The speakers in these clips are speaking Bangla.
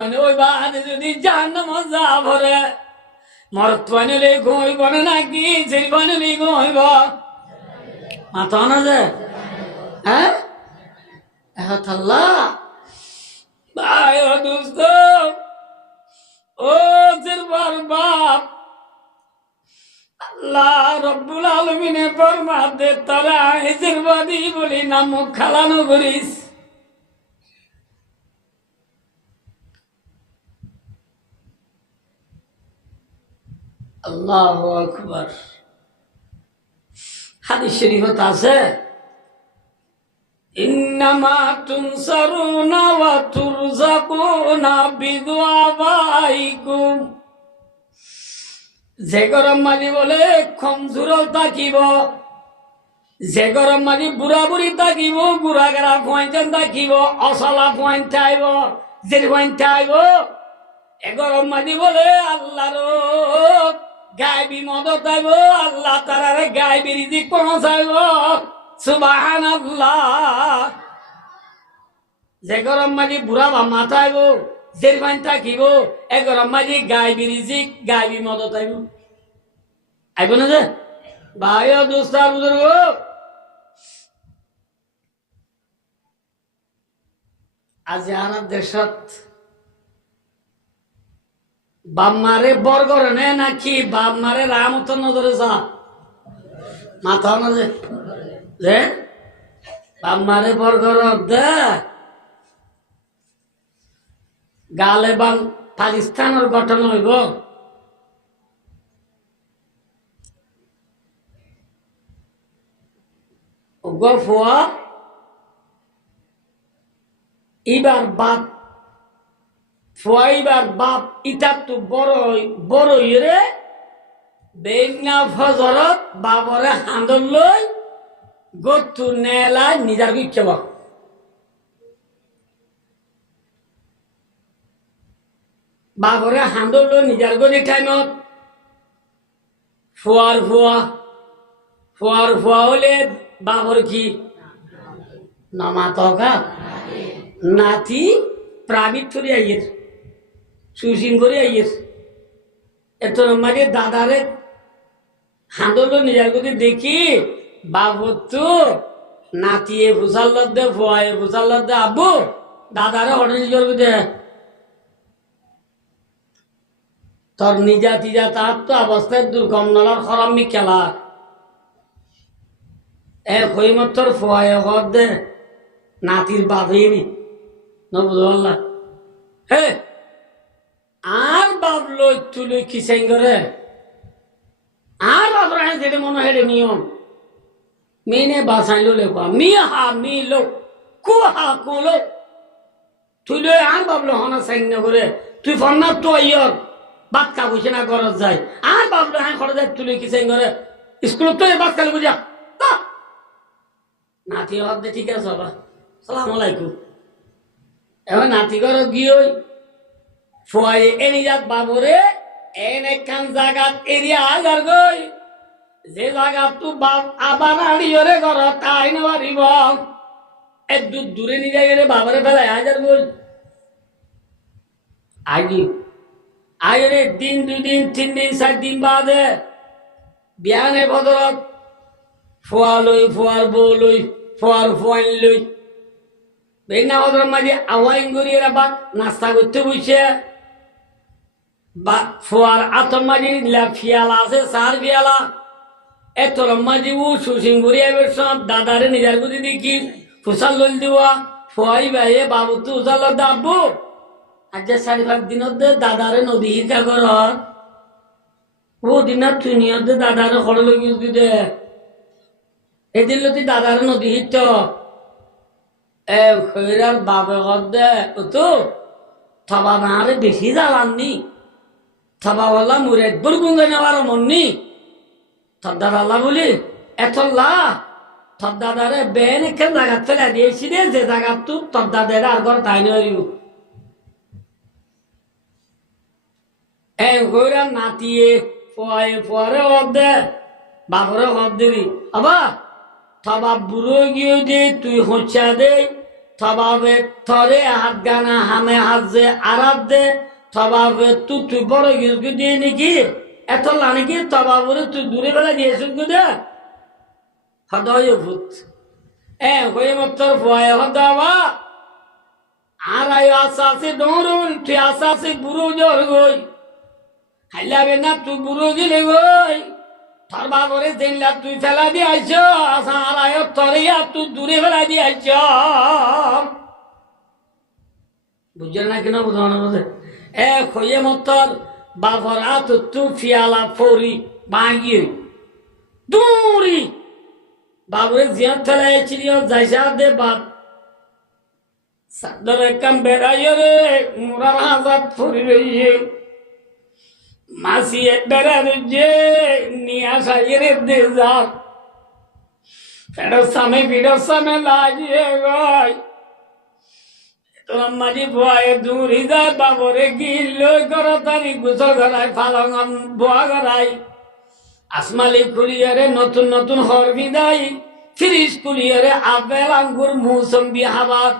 ওই বাদে যদি জাহান্নাম যা ভরে মরত বানিলে ঘুমাইব না নাকি ছেড়ি বানিলে ঘুমাইব মাথা না যে হ্যাঁ ভাই ও দোস্ত ও জিরবার বাপ আল্লাহ রব্বুল আলামিনে ফরমান দে তারা হিজরবাদী বলি নাম খালানো করিস আল্লাহু আকবার হাদিস শরীফত আছে ইন্নামা তুনসারুনা ওয়া তুরযাকুনা বিদুআবাইকুম যে গরম মাঝি বলে খমজুর তাকিব যে গরম মাঝি বুড়া বুড়ি তাকিব বুড়া গেরা পয়েন্টেন তাকিব অসলা পয়েন্ট আইব যে পয়েন্ট আইব এ গরম মাঝি বলে আল্লাহর গায়বী মদত আইব আল্লাহ তাআলার গায়বী রিজিক পৌঁছাইব সুবহানাল্লাহ যে গরম মাঝি বুড়া বা মাথা আইব যে পয়েন্ট তাকিব এ গরম মাঝি গায়বী রিজিক গায়বী মদত আইব আইব না যে ভাই ও দোস্তার বুজুর্গ আজ আমার দেশত বাম্মারে বর্গর নে নাকি বাম্মারে রামত নজরে যা মাথা না যে বাম্মারে বর্গর দে গালে বাম পাকিস্তানের গঠন হইব গফুয়া এবার বাপ ফুয়াইবার বাপ ইটা তো বড় ইরে বেগনা ফজরত বাবরে হান্দল লই গতু নেলা নিজার গিচ্ছে বাপ বাবরে হান্দল লই নিজার গদি টাইমত ফুয়ার ফুয়া হলে বাবর কি নামাতকা নাতি প্রাবিত করে আইয়ের সুসিং করে আইয়ের এত নম্বরে দাদারে হাঁদল নিজের গতি দেখি বাবর তো নাতিয়ে ভুসাল দে ফুয়ায়ে ভুসাল দে আব্বু দাদারে হঠাৎ নিজের দে তোর নিজা তিজা তার তো অবস্থায় দুর্গম নলার খরামি খেলা এর হইমতর ফুয়ায়ে ঘর দে নাতির বাপেরই নবুল্লাহ হে আর বাবলো তুলে কিসাইন করে আর বাবরা যেটা মনে হয় নিয়ম মেনে বাসাইলো লেখা মি লো কুহা কুলো তুই লো আর বাবলো হনা সাইন করে তুই ফন্না তো ইয়র বাদ কা বুঝে না গরজ যায় আর বাবলো হ্যাঁ খরচ যায় তুলে কিসাইন করে স্কুল তো বাদ কালে বুঝা নাতি হব দে ঠিক আছে বাবা সালাম আলাইকুম এবার নাতি ঘর গিয়ে ফুয়াই এনি যাক বাবরে এনে কান জাগাত এরিয়া আগার গই যে জাগাত তু বাপ আবার আড়িয়রে ঘর তাই নেবারিব এ দূরে নিয়ে যাই রে বাবরে ফেলায় হাজার বল আগে দিন 2 দিন 3 দিন 4 দিন বাদে বিয়ানে বদলত ফুয়া লই ফুয়ার বউ লই ফুয়ার ফুয়াইন লই বেগনা বদর মাঝে আওয়াইন গড়িয়ে বাদ নাস্তা করতে বসে বা ফুয়ার আতর মাঝে ফিয়ালা আছে সার ফিয়ালা এত মাঝে ও সুসিং গড়িয়ে সব দাদারে নিজের গুদি দেখি ফুসাল লই দিবা ফুয়াই ভাইয়ে বাবু তো উজাল দাবু আজ 4-5 দিনত দে দাদারে নদী হিকা কর ও দিনত তুই নিয়ত দে দাদারে খড় লগি দে এদিন লতি দাদারে নদী হিত এ খৈরার বাপে ঘর দে তো থবা নারে বেশি জ্বালাননি থবা বলা মুরে বুরগুঙ্গে নেওয়ার মননি থর দাদা বলি এত লা থর দাদারে বেন একে জায়গা ফেলে দিয়েছি রে যে জায়গা তু থর দাদারে আর ঘর তাই নইব এ খৈরার নাতিয়ে ফুয়ারে হব দে বাপরে হব দিবি আবা থবা বুড়ো গিয়ে দে তুই হচ্ছা দে থবাবে থরে হাত গানা হামে হাত যে আরাত দে থবাবে তুই বড় গিয়ে দিয়ে নাকি এত লানিকি তবাবরে তুই দূরে বেলা দিয়েছিস গুদে হদয় ভূত হয়ে মতর ভয় হদাবা আর আয় আশা আছে ডরুন তুই আশা আছে বুড়ো জোর গই খাইলাবে না তুই বুড়ো গেলে গই তোর বাবরে দিনলা তুই ফেলা দিয়ে আইছ আশা আর আয় তরিয়া তুই দূরে বেলা দিয়ে আইছ বুঝলেন না কেন বুঝানো বোঝে হয়ে মতর বাবর আত তু ফিয়ালা ফৌরি বাগিয়ে দূরি বাবরে জিয়ার ঠেলায় চিড়িয়া যাইসা দে বাপ সাদরে কাম বেড়াইয়ে রে মুরার হাজার ফরি রইয়ে মাসি বেড়া রইয়ে নিয়া সাইয়ে দে যা ফেরো সামে লাগিয়ে গয় তোর মাঝি ভয়ে দূরি যায় বাবরে গিল করো তারি গুছল গড়াই ফালঙ্গন বোয়া গড়াই আসমালি খুলিয়ারে নতুন নতুন হর বিদাই ফ্রিজ খুলিয়ারে আপেল আঙ্গুর মৌসম্বি হাবাত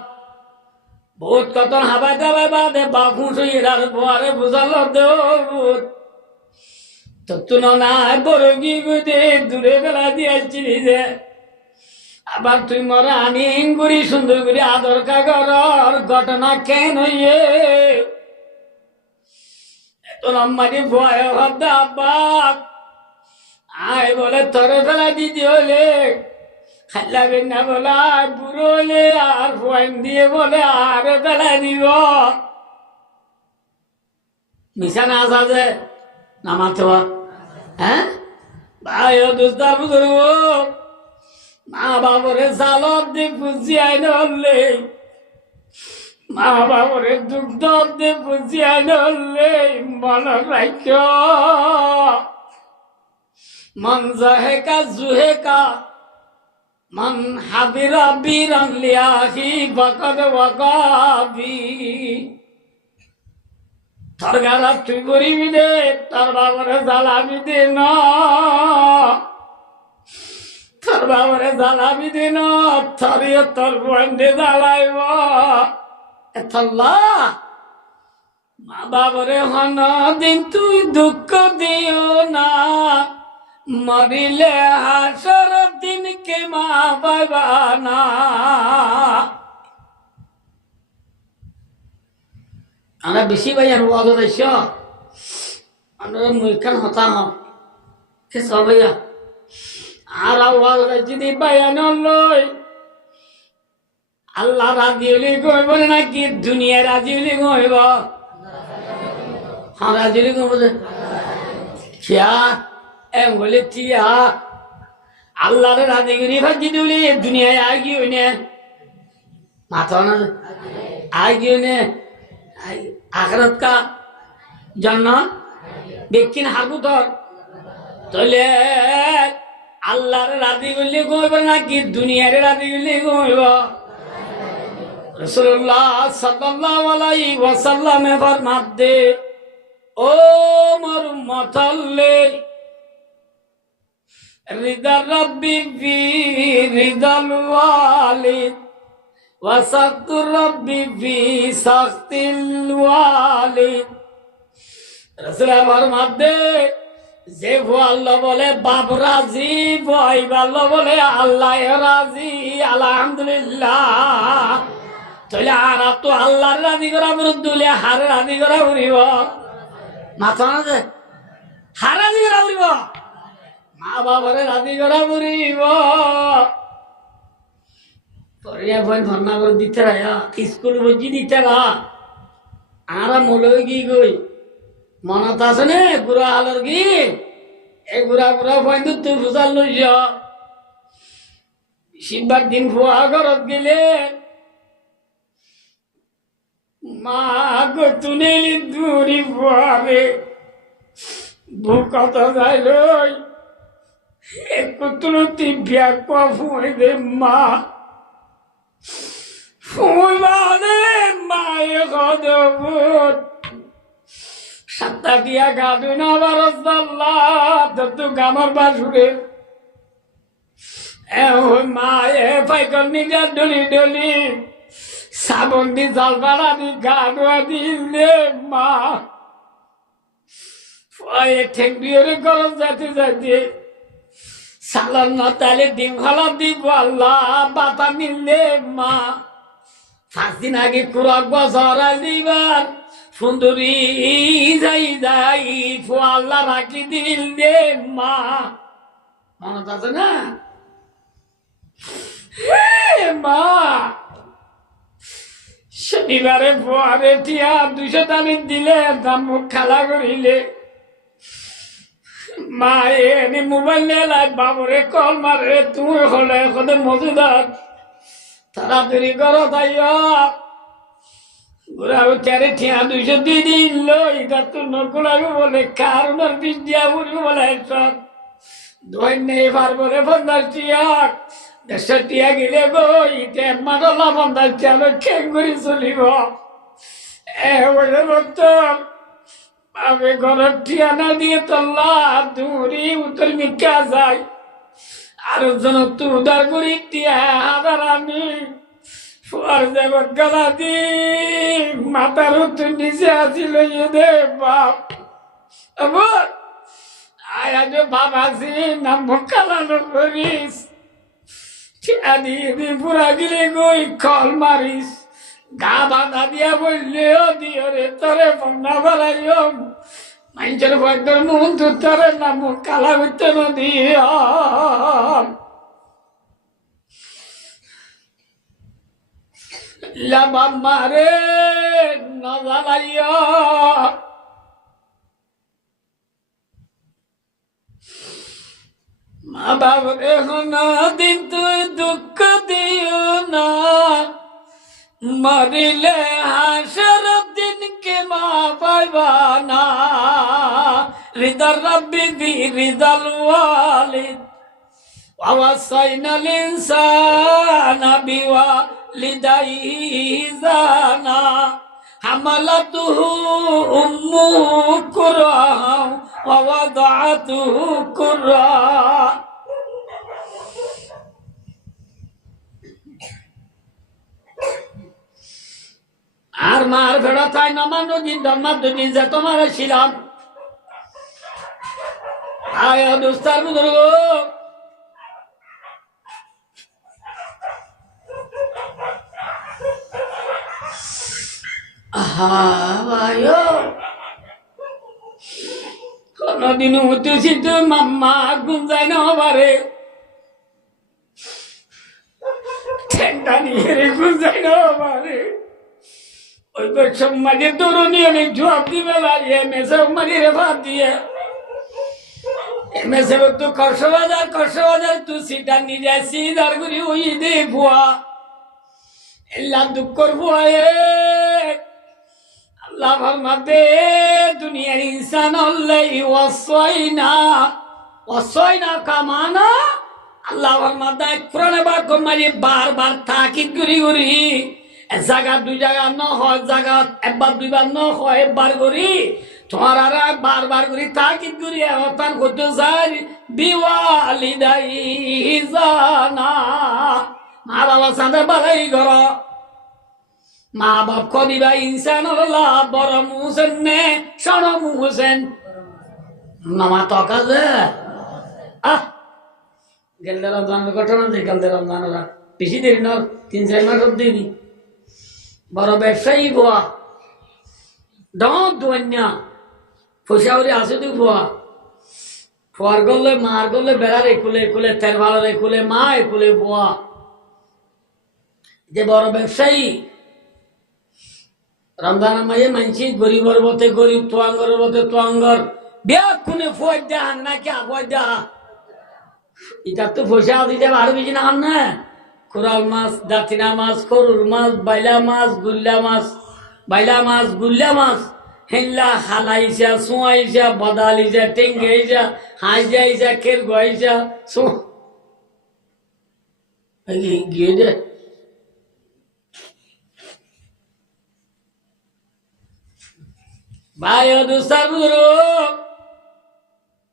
বহুত কতন হাবাই দাবাই বাদে বাপু সইরার বোয়ারে বুঝাল দেবুত তত্তুন নাই বরগি গুদে দূরে বেলা দিয়েছিলি যে আবার তুই মরা আনি ইঙ্গুরি সুন্দর করে আদর কাগর ঘটনা কেন ইয়ে এত লম্বাটি ভয় ভাবতে আব্বা আয় বলে তরে ফেলা দিতে হলে খাইলাবেন না বলে বুড়ো হলে আর পয়েন্ট দিয়ে বলে আর ফেলা দিব মিশা না আসা যে নামাতে হ্যাঁ ভাই ও দুস্তার বুঝবো মা বাবরে জালত দি বুঝিয়াই নলে মা বাবরে দুগ্ধ দি বুঝিয়াই নলে মন রাখ মন জহেকা জুহেকা মন হাবিরা বীরন লিয়াহি বকদ ওয়াকাবি তোর গালা তুই করিবি দে তোর বাবরে জ্বালাবি দে না তোর বাবরে জ্বালাবি দে না তোরিও তোর বন্ধে জ্বালাইব এতল্লা মা বাবরে হন দিন তুই দুঃখ দিও না মরিলে হাসর দিন কে মা পাইবা না আমরা বেশি ভাই আর ওয়াজ হইছ আমরা মুইখান হতা হম কে সবাইয়া আর ওয়াজ যদি বায়ান লই আল্লাহ রাজি হলে কইব নাকি দুনিয়া রাজি হলে কইব হ্যাঁ রাজি হলে কইব যে খিয়া এম বলে টিয়া আল্লাহরে রাজি করি ভাজি দিলি দুনিয়ায় আগি হইনে মাথা না আগি হইনে আখরাত কা জন্য দেখছেন হারবু তোর তাহলে আল্লাহরে রাজি করলে কইব নাকি দুনিয়ারে রাজি করলে কইব রাসূলুল্লাহ সাল্লাল্লাহু আলাইহি ওয়াসাল্লামে ফরমাত দে ও মোর মতাল্লে রিদা রব্বি ফি রিদাল ওয়ালিদ ওয়াসাতু রব্বি ফি সাখতিল ওয়ালিদ রাসূল ফরমাত দে যে আল্লাহ বলে বাপ রাজি ভাই আল্লাহ বলে আল্লাহ রাজি আলহামদুলিল্লাহ তাহলে আর তো আল্লাহর রাজি করা বলে হার রাজি করা উড়িব মাথা না যে হার রাজি করা উড়িব মা বাবারে রাজি করা উড়িব পরিয়া বই ধর্ণা করে দিতে রায়া স্কুল বুঝি দিতে রা আর মলই কি গই মনত আছে নে বুড়া হালর কি এই বুড়া বুড়া বই তুই বুঝাল লইছ শিববার দিন ফুয়া ঘরত গেলে মা গো তুনেলি দূরি ফুয়াবে ভুকত যাই লই একটু তুলতি বিয়া কোয়া ফুঁই দে মা ফুঁই বাদে মায়ে কদবুত সাতটা দিয়া গাদু না বারসাল্লাহ তো গামর বাসুরে মায়ে পাইকর নিজা ডলি ডলি সাবন দি জল বাড়া দি গাড়ুয়া দিলে মা ঠেক দিয়ে গরম যাতে যাতে সালান না তাহলে ডিম খালা দিব আল্লাহ বাতা মিললে মা 5 দিন আগে কুরাক বছর দিবার সুন্দরী যাই যাই আল্লাহ রাখি দিল দে মা মনত আছে না মা শনিবারে ফোয়ারে টিয়া 200 টাকা দিলে দাম মুখ খেলা করিলে মা এনে মোবাইল লাই বাবরে কল মারে তুমি হলে হলে মজুদার তাড়াতাড়ি করো তাইয়া ওরা চারে টিয়া 200 দিয়ে দিল এটা তো নকুলাকে বলে কারণের বিষ দিয়া বলি বলে সব দোয়াই নেই পারবো রে 50 টিয়া 150 টিয়া গেলে গো ইতে মাগলা 50 টিয়া ঠেক করে চলিব বলে বলতো আমি ঘরের টিয়া না দিয়ে তল্লা দূরি উত্তর মিকা যাই আর জন তো উদার করি টিয়া আবার আমি ফুয়ার যাব গলা দি মাথার উত্তর নিচে আসিল দে বাপ আবার আয়া যে বাবা আছি নাম ভোকালানো করিস টিয়া দিয়ে দি পুরা গিলে গই কল মারিস গা বাঁধা দিয়া বললেও দিও রে তোরে বন্যা বাড়াইও মানুষের ভয়দের মন তো তোরে নাম কালা করতে না দিও বাবা রে না জ্বালাইও মা বাবা রে না দিন তুই দুঃখ দিও না মরিলে হাসর দিন কে মা পাইবা না রিদার রব্বি বি রিদাল ওয়ালিদ ওয়াসাইনাল ইনসানা বিওয়ালিদাইহি জানা হামালাতুহু উম্মুহু কুরহা ওয়া ওয়াদাতুহু কুরহা আর মার ভেড়া তাই নামান নদীন ধর্মার দুদিন যে তোমার ছিলাম আয় দুস্তার বুজুর্গ কোনদিন উঠেছি তো মাম্মা গুম যায় না বারে ঠেন্ডা নিয়ে গুম যায় না বারে ওই সম্মানের তরুণী অনেক জবাব দিবে মেসে সম্মানের ভাত দিয়ে মেসে তো কর্ষবাজার তুই সিটা নিজে সিদার করি ওই দে ভুয়া এল্লা দুঃখর ভুয়া আল্লাহ ভারমাতে দুনিয়ার ইনসান আল্লাহ ওয়াসাইনা কামানা আল্লাহ ভারমাতে কোরআনে বার কমালি বারবার তাকিদ করি জায়গা 2 জায়গা ন হয় জায়গা একবার 2বার ন হয় একবার করি তোমার আর বারবার করি তাকিদ করি অবস্থান করতে চাই বিওয়ালিদাইহি জানা মা বাবা সাথে বালাই কর মা বাপ কদিবা ইনসান আল্লাহ বড় মুহসেন নে সর মুহসেন নামা তকা যে গেলে রমজানের ঘটনা যে গেলে রমজানের বেশি দেরি ন 3-4 মাস দেরি বড় ব্যবসায়ী ভুয়া দোয়া ফুসাউরি আছে তুই ভুয়া ফুয়ার করলে মার করলে বেড়ার একুলে তেল ভালো একুলে মা একুলে ভুয়া যে বড় ব্যবসায়ী রমজানের মাঝে মানছি গরিবর মতে গরিব তোয়াঙ্গর মতে তোয়াঙ্গর বিয়া কোনে ফুয়াই দেহান নাকি আগুয়াই দেহা এটা তো ফুসা দিতে আরো বেশি না না কোরাল মাছ দাঁতিনা মাছ করুর মাছ বাইলা মাছ গুল্লা মাছ হেল্লা হালাইছা সোয়াইছা বদালিছা টেঙ্গাইছা হাইজাইছা খের গাইছা গিয়ে দে ভাই দুস্তার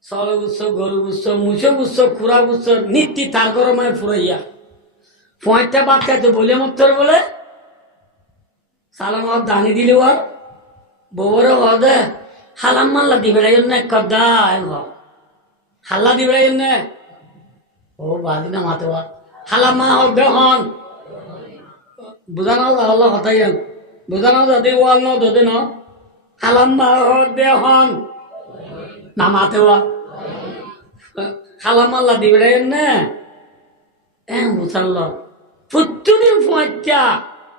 সল গুচ্ছ গরু গুচ্ছ মুছো গুচ্ছ খুরা গুচ্ছ নিত্যি তার গরমায় ফুরাইয়া 5টা বাচ্চা তো বলে মত্তর বলে সালাম দানি দিলে ওর বউরে হদে হালাম মাল্লা দিবে না কদা হাল্লা দিবে না ও বাদি না মাতে হালাম মা হোক হন বুঝানো হল্লা কথাই বুঝানো যদি ওয়াল ন দোদে ন হালাম মা হোক দে হন না মাতে হালাম মাল্লা দিবে না বুঝাল প্রত্যেকদিন ফুয়াচ্ছা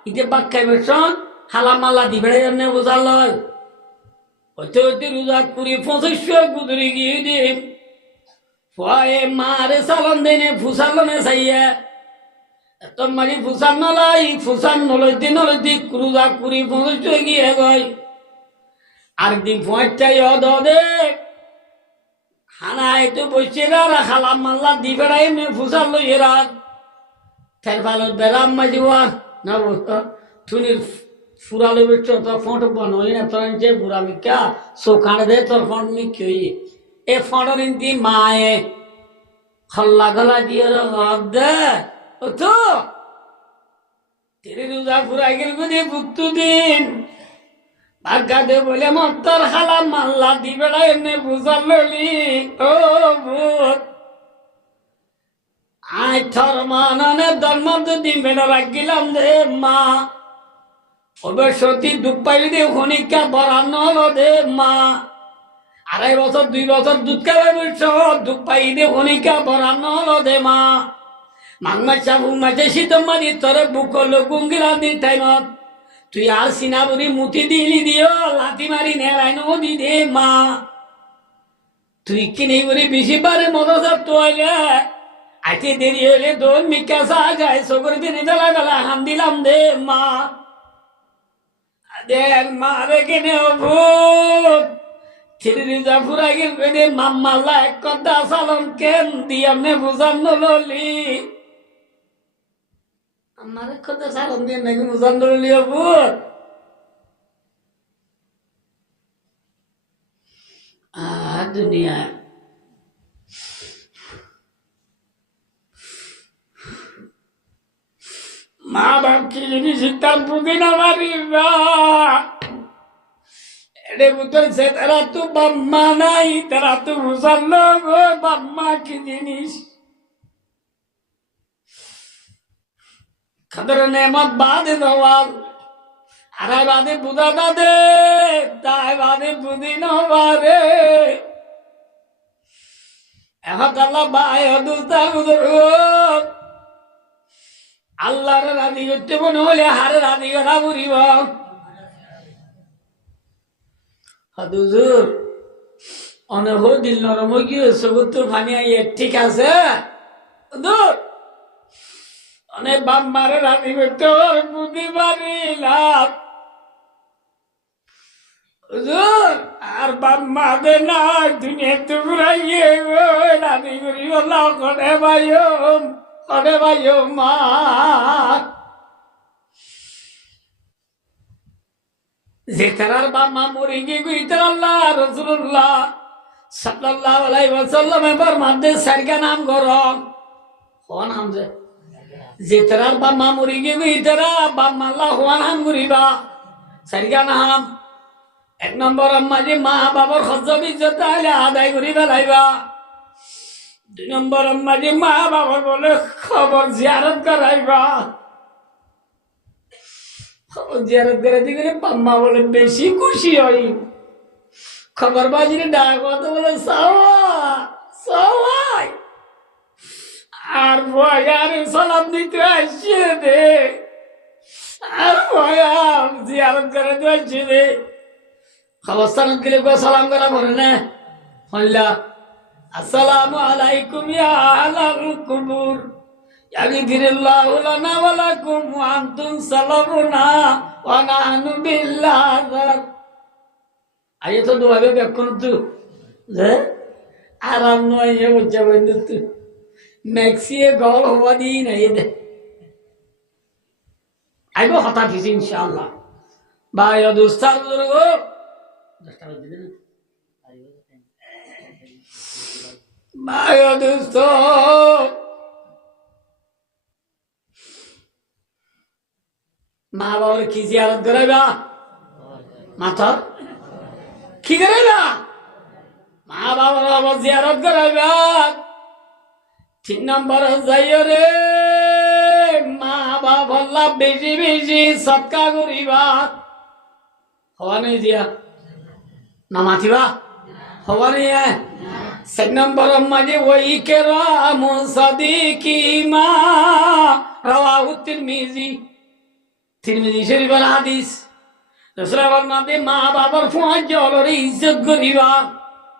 ইতে বাক্যাই বেশন হালাম মাল্লা দিবে না বুঝাল হইতে হইতে রোজা করি 25 গুদরি গিয়ে দিন ফুয়ায়ে মারে সালাম দেনে ফুসালনে চাইয়া এত মারি ফুসান নলইতে রোজা করি 25 গিয়ে গই আরেকদিন ফুয়াচ্ছা দে হানা তো বসে খালাম মাল্লা দিবে এমনি ফুসাল লই রাত ফের ভালো বেড়াম মাঝিওয়া না থুনির ফুরালে বেটো তো ফোঁট বনই না তোর যে বুড়া মিকা সোখানে দে তোর ফোঁট মিকি হই এ ফোঁটর ইন্তি মায়ে খল্লা গলা দিয়ে দে ও তো তেরে রোজা ফুরাই গেল গুদি বুত্তু দিন ভাগ্যা দে বলে মত্তর খালাম মাল্লা দিবে এমনি বুঝাল ললি ও ভূত আই থর মাননে ধর্ম দিন বেড়া রাখিলাম দে মা অবশ্যই দুধ পাইলি দে খনিকা বরানো হলো দে মা 2.5 বছর 2 বছর দুধ খাবে দুধ পাই দে খনিকা বরানো হলো দে মা মাংমাচা ফুংমাচে শীতম মারি তোরে বুক করলো গুঙ্গিলা দিন টাইমত তুই আর সিনাবুরি মুতি দিলি দিও লাথি মারি নেড়াই নদী দে মা তুই কিনে বলি বেশি পারে মদসার তোয়াইলে আইতে দেরি হলে দোল মিকা সা যায় সগর দিনে বেলা বেলা হাম দিলাম দে মা দেখ মা রেখে নে ভূত ছিড়ি ফুরাই গেল মাম্মাল্লা এক কথা সালন কেন দিয়ে আমনে বুঝানো ললি আমার এক কথা সালন দিয়ে নাকি বুঝানো ললি ভূত দুনিয়া মা বাপ কি জিনিস তার বুঝি না পারিবা এরে বুতর সে তারা তো বাম্মা নাই তারা তো বুঝালো গো বাম্মা কি জিনিস খদর নেমত বাদে নওয়াল আরে বাদে বুদা দাদে তাই বাদে বুদি নবারে এখন আল্লাহ বাই হদুস্তা বুদর আল্লাহর রাজি করতে মনে হলে হারে রাজি করা বুড়িব হাদুজুর অনেক দিল নরম গিয়ে সবুত্তর ফানি আইয়ে ঠিক আছে দূর অনেক বাপ মারে রাজি করতে বুদ্ধি পারিলাম হুজুর আর বাপ মাদে না দুনিয়া টুকরাইয়ে রাজি করি বললাম করে ভাইও মা যেতারার বাপ মা মরে গিয়ে গইতার আল্লাহ রাসূলুল্লাহ সাল্লাল্লাহু আলাইহি ওয়াসাল্লাম এবার মাদে সারগা নাম গরম কোন নাম যেতারার বাপ মা মরে গিয়ে গইতারা বাপ মাল্লা হওয়া নাম করিবা সারগা নাম 1 নম্বর আম্মা যে মা বাবার খরচ ইজ্জত আদায় করি বেলাইবা 2 নম্বর আম্মা যে মা বাবার বলে খবর জিয়ারত করাইবা জিয়ারত করে দিকে পাম্মা বলে বেশি খুশি হই খবর বাজিরে ডাক কথা বলে সবাই আর ভয়ার সালাম দিতে আসছে দে আর ভয়া জিয়ারত করে দিতে আসছে দে খবরস্থান গেলে সালাম করা বলে না হল্লা আসসালামু আলাইকুম ইয়া আহলাল কুবুর ইয়াগফিরুল্লাহু লানা ওয়া লাকুম ওয়া আনতুম সালামুনা ওয়া নাহনু বিল্লাহ আইয়ে তো দোয়াবে বেকুন তু যে আরাম নয় এ বচ্চা বন্ধু তু ম্যাক্সিয়ে গল হওয়া দিই না এ দে আইব হতা ফিসি ইনশাআল্লাহ ভাই দোস্তার গো দোস্তা দিলে না ভাই দোস্ত মা বাবার কি জিয়ারত করাইবা মাথা কি করাইবা মা বাবার আবার জিয়ারত করাইবা 3 নম্বর যাইও রে মা বাবা বেশি বেশি সৎকা করিবা হওয়া নেই জিয়া না মাথিবা হওয়া নেই 4 নম্বর মাঝে ওই কেরাম সাদিকি মা রাওয়াহু তিরমিজি শরীফের হাদিস রাসূলুল্লাহ নবী মা বাবার ফজলরে ইজ্জত করিবা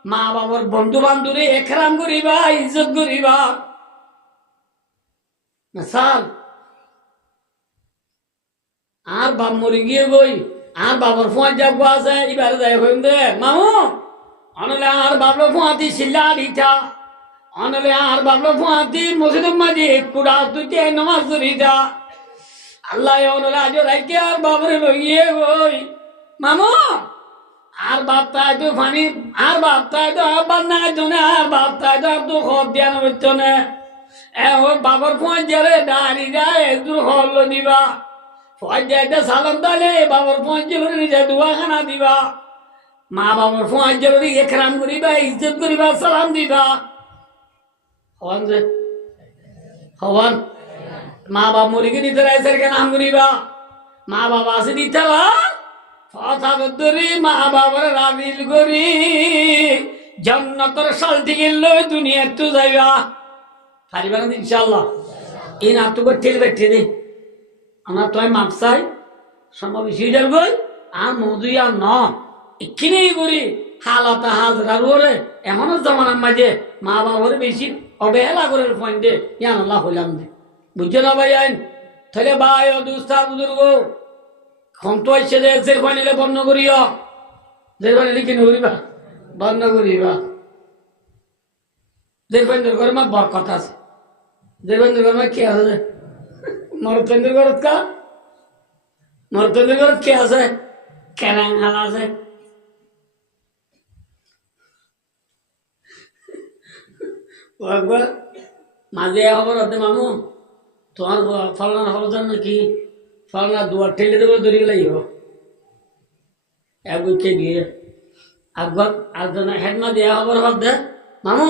মা বাবার বন্ধু বান্ধবরে একরাম করিবা ইজ্জত করিবা মিসাল আর বাপ মরি গিয়ে গই আর বাবার ফোঁয়া যাব আছে এবার যায় হইম দে মামু অনলে আর বাবলো ফোঁয়াতি শিল্লা দিতা অনলে আর বাবলো ফোঁয়াতি মসজিদ মাঝে কুড়া তুইতে নামাজ পড়িতা আল্লাহ অনলে আজ রাইকে আর বাবরে লইয়ে গই মামু আর বাপ তাই তো ফানি আর বাপ তাই তো আবার না জনে আর বাপ তাই তো তো খব দিয়া নইতো না এ ও বাবার ফোঁয়া জরে দাঁড়ি যায় দূর হল দিবা ফজটা সালাম দালে বাবার ফজলরে নিজে দোয়াখানা দিবা মা বাবার ফজলরে একরাম করিবা ইজ্জত করিবা সালাম দিবা হওয়ান যে হওয়ান মা বাবা মরিকে নিতে রাইসের কেন নাম করিবা মা বাবা আছে দিতে কথা বদরি মা বাবার রাবিল করি জান্নাতের শান্তি গেলে দুনিয়া তো যাইবা পারিবা না ইনশাআল্লাহ এই না তো ঠেল বেঠে দে আমার তো মাপ চাই সমাবেশী যার গই আর মধুই আর ন এখানেই করি হালাতা হাজরার ওরে এমনও জমানার মাঝে মা বাবার বেশি অবহেলা করে পয়েন্টে ইয়ান আল্লাহ হইলাম দে বুঝছো না ভাই আইন তাহলে ভাই ও দুস্তার বুজুর্গ ক্ষন্ত আসছে যে এর ফাইনালে বন্ধ করিও যে ফাইনালে কিনে করিবা বন্ধ করিবা যে ফাইনাল করে মা বরকত আছে যে ফাইনাল করে মা কি আছে মরতেন্দ্র ঘরত কা মরতেন্দ্র ঘরত কে আছে কেরাং হাল আছে মাঝে খবর হতে মামু তোমার ফলনার খবর জান নাকি ফলনা দুয়ার ঠেলে দেবো দড়ি গেলাই এক কে দিয়ে আর হেডমা দেয়া খবর হতে মামু